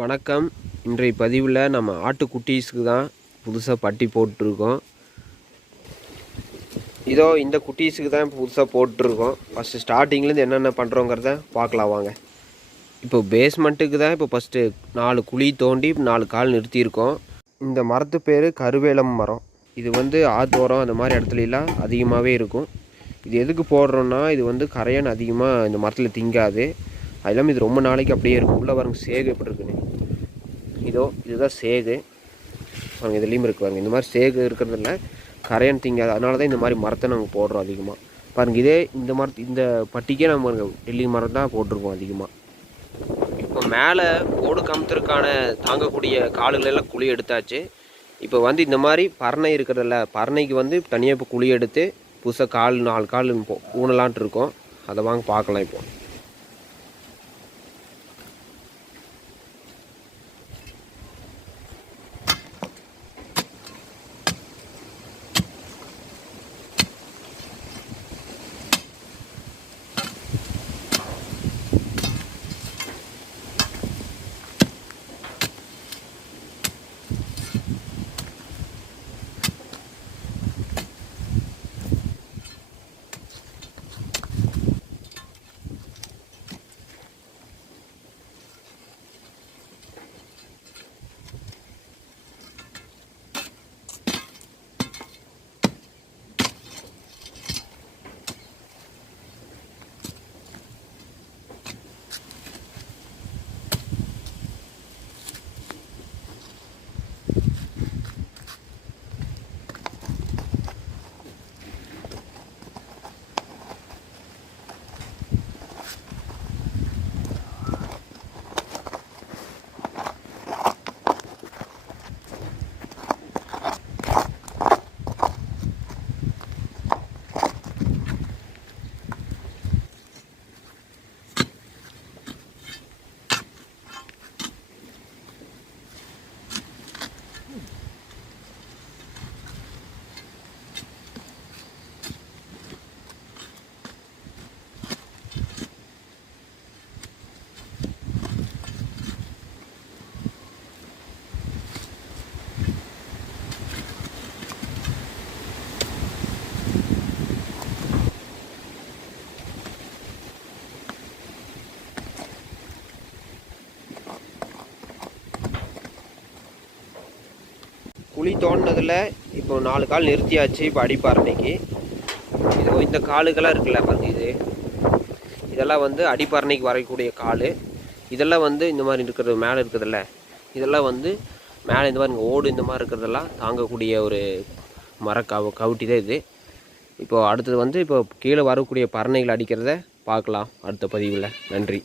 வணக்கம். இன்றைய பதிவில் நம்ம ஆட்டுக்குட்டீஸ்க்கு தான் புதுசாக பட்டி போட்டிருக்கோம். இதோ இந்த குட்டீஸுக்கு தான் இப்போ புதுசாக போட்டிருக்கோம். ஃபஸ்ட்டு ஸ்டார்டிங்லேருந்து என்னென்ன பண்ணுறோங்கிறத பார்க்கலாம் வாங்க. இப்போ பேஸ்மெண்ட்டுக்கு தான் இப்போ ஃபஸ்ட்டு 4 குழி தோண்டி 4 கால் நிறுத்தியிருக்கோம். இந்த மரத்து பேர் கருவேலம் மரம். இது ஆத்தோரம் அந்த மாதிரி இடத்துலலாம் அதிகமாகவே இருக்கும். இது எதுக்கு போடுறோன்னா, இது கரையான் அதிகமாக இந்த மரத்தில் திங்காது. அது இல்லாமல் இது ரொம்ப நாளைக்கு அப்படியே இருக்கும். உள்ளே பாருங்க சேகு எப்படி இருக்குன்னு. இதுதான் சேகு பாருங்கள். இதுலேயும் இருக்கு பாருங்கள். இந்த மாதிரி சேகு இருக்கிறதில்ல, கரையான் திங்காது. அதனால தான் இந்த மாதிரி மரத்தை நாங்கள் போடுறோம் அதிகமாக. பாருங்கள், இதே இந்த பட்டிக்கே நம்ம டெல்லி மரம் தான் போட்டிருக்கோம் அதிகமாக. இப்போ மேலே ஓடு கமுத்திற்கான தாங்கக்கூடிய காலுகளெல்லாம் குழி எடுத்தாச்சு. இப்போ இந்த மாதிரி பரணை இருக்கிறதில்ல, பரணைக்கு தனியாக இப்போ குழி எடுத்து புதுசாக 4 கால் ஊனலான்ட்டு இருக்கோம். அதை வாங்க பார்க்கலாம். இப்போ குழி தோண்டினதில் இப்போ 4 கால் நிறுத்தியாச்சு. இப்போ அடிப்பாரணைக்கு இந்த காலுக்கெல்லாம் இருக்குல்ல பாருங்க. இதெல்லாம் அடிப்பாரணைக்கு வரக்கூடிய கால். இதெல்லாம் இந்த மாதிரி இருக்கிறது மேலே இருக்கிறதில்ல, இதெல்லாம் மேலே இந்த மாதிரி ஓடு இந்த மாதிரி இருக்கிறதெல்லாம் தாங்கக்கூடிய ஒரு கவுட்டி தான் இது. இப்போது அடுத்தது இப்போ கீழே வரக்கூடிய பரணைகள் அடிக்கிறத பார்க்கலாம் அடுத்த பதிவில். நன்றி.